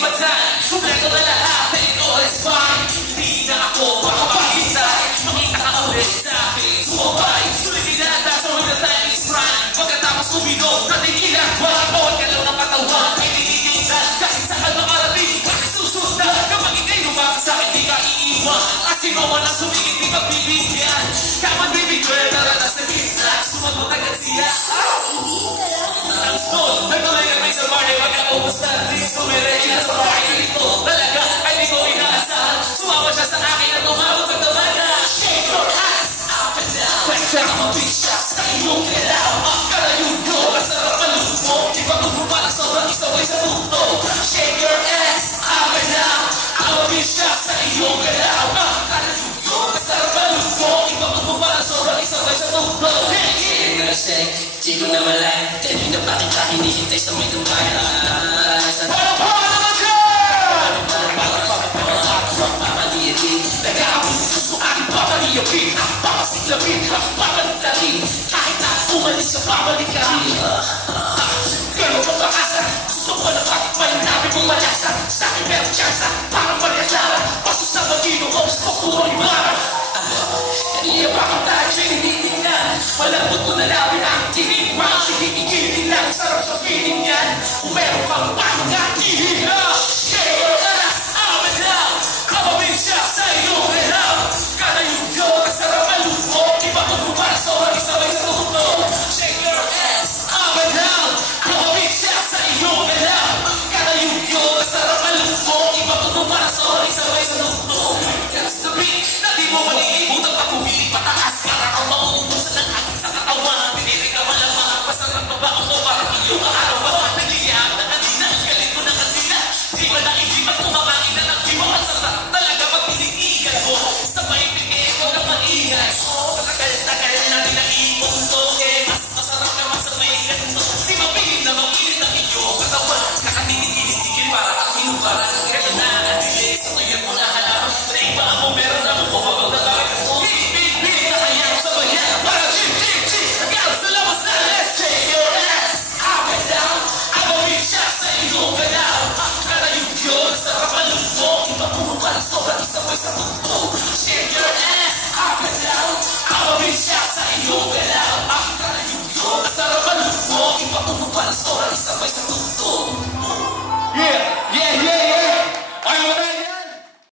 lilipatan. Sumpleto na lahat na ito is fine. Hindi na ako makapagintay. Makita ka ulit sa akin. Sumabay, sulit dinata, so the time is prime. Pagkatapos kuminog, natikilang ba? Bawat galaw ng katawan ay nililitan. Kahit saan makarating, kasi susundan. Kapag ikay lumapit sa akin, di ka iiwan. At sino man ang sumigit, di ka bibigyan. Kamang bibig ko, naranas na gitna. Sumagot agad sila. Ang stone, nagtuloy kami sa bar. Pagkaubos na drinks, sumiretso na sa bar. Ito talaga ay di ko inaasahan. Sumama siya sa akin at tumawag at tumaga. Shake your ass up and down. Pwede ka mabisya sa iyong kilaw. Karayun ko, masarap palun mo. Ipagod mo para sobrang isaway sa puto. Shake your ass up and down. Ang mabisya sa iyong kilaw. Karayun ko, masarap palun mo. Ipagod mo para sobrang isaway sa puto. Shake, di ko na malay. Kanina pa kita hinihintay sa may tumbay. Papaliyapin, papasiklapin, papalitalin. Kahit na umalis ka, babalik ka. Ganun mo pag-asa, gusto ko na bakit pa yung nabi mong malasa. Sa akin meron tsansa, parang mariasara. Pasos na magino, host ko puro ni Mara. Kanina pa kang tayo sinitingnan. Malambot mo na labin ang tinig. Mga sige, ikilin lang, sarap sa feeling yan. Kung meron pang pahinga,